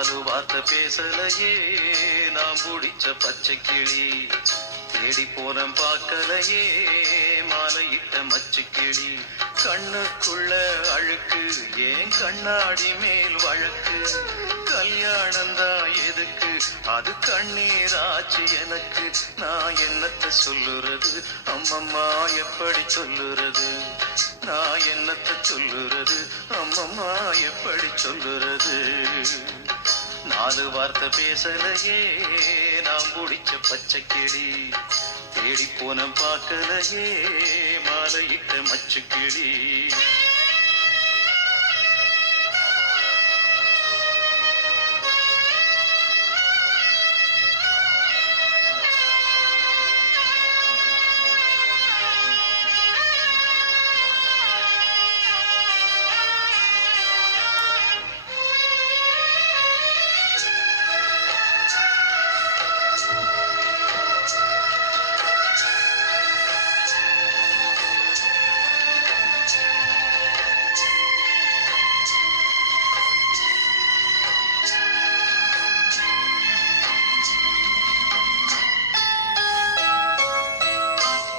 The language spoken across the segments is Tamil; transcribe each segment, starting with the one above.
நாலு வார்த்தை பேசலையே நாம் பிடிச்ச பச்சை கிளி. தேடி போன பார்க்கலையே மாலையிட்ட மச்சு கிளி. கண்ணுக்குள்ள அழுக்கு ஏன் கண்ணாடி மேல் வழக்கு. கல்யாணம்தான் எதுக்கு அது கண்ணீராச்சு எனக்கு. நான் என்னத்த சொல்லுறது அம்மம்மா எப்படி சொல்லுறது. நான் என்னத்த சொல்லுறது அம்மம்மா எப்படி சொல்லுறது. நாலு வார்த்தை பேசலையே நாம் பிடிச்ச பச்சை கிளி. தேடி போன பார்க்கலையே மாலையிட்ட மச்சு கிளி.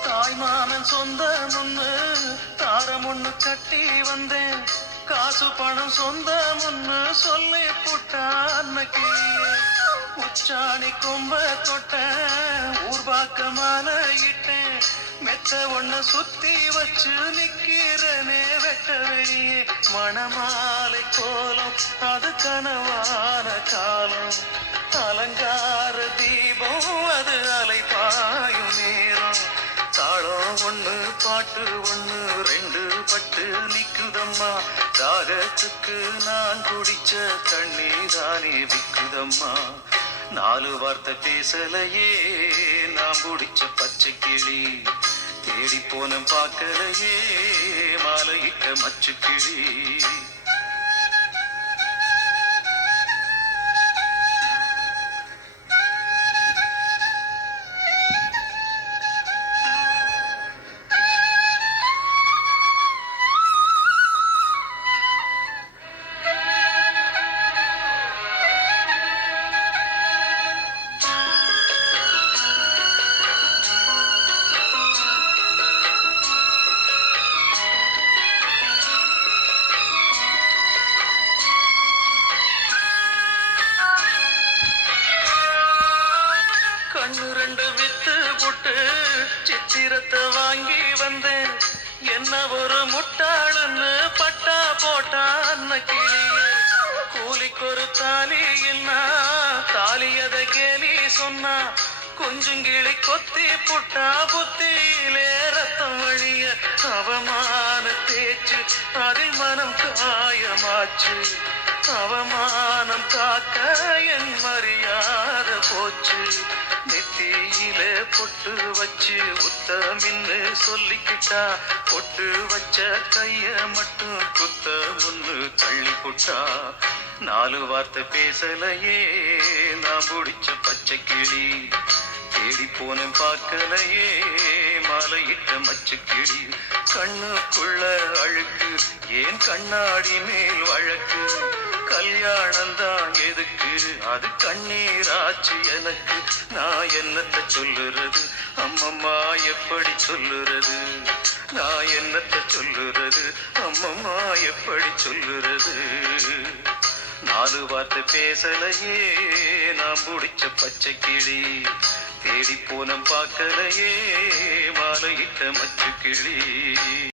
தாய்மாமன் சொந்தம் ஒண்ணு தாரம் ஒண்ணு கட்டி வந்தேன். காசு பணம் சொந்தம் ஒண்ணு சொல்லி புட்டா அன்னைக்கு. உச்சாணி கொம்ப தொட்ட ஊர்பாக்க மாலையிட்டேன். மெத்த ஒண்ணு சுத்தி வச்சு நிக்கிறனே வெட்டவையே. மணமாலை கோலம் அது கனவான காலம். அலங்கார தீபம் அது அலைபாயும் நேரம். தாளம் ஒண்ணு பாட்டு ஒண்ணு ரெண்டு பட்டு நிக்குதம்மா. தாகத்துக்கு நான் குடிச்ச தண்ணீரானே விக்குதம்மா. நாலு வார்த்தை பேசலையே நான் பிடிச்ச பச்சை கிளி. தேடி போன பார்க்கலையே மாலையிட்ட மச்சு கிளி. கண்ணு ரெண்டு வித்து புட்டு சித்திரத்தை வாங்கி வந்தேன். என்ன ஒரு முட்டாளன்னு பட்டா போட்டா அன்னைக்கு. கூலிக்கு ஒரு தாலி என்ன தாலியத கேலி சொன்னா. கொஞ்சங்கிளி கொத்தி புட்டா புத்தியிலே ரத்தம் வழிய. அவமான தேச்சு அதில் மனம் காயமாச்சு. அவமானம் காக்க என் மரியாதை போச்சு. நெத்தியில பொட்டு வச்சு உத்தமின்னு சொல்லிக்கிட்டா. பொட்டு வச்ச கைய மட்டும் குத்த முன்னு தள்ளி புட்டா. நாலு வார்த்தை பேசலையே நான் பிடிச்ச பச்சை கிளி. தேடி போன பார்க்கலையே மாலையிட்ட மச்சு கிளி. கண்ணுக்குள்ள அழுக்கு ஏன் கண்ணாடி மேல் வழக்கு. கல்யாணம்தான் எதுக்கு அது கண்ணீராச்சு எனக்கு. நான் என்னத்த சொல்லுறது அம்மம்மா எப்படி சொல்லுறது. நான் என்னத்த சொல்லுறது அம்மம்மா எப்படி சொல்லுறது. நாலு வார்த்தை பேசலையே நான் பிடிச்ச பச்சை கிளி. தேடி போன பார்க்கலையே மாலையிட்ட மச்சு கிளி.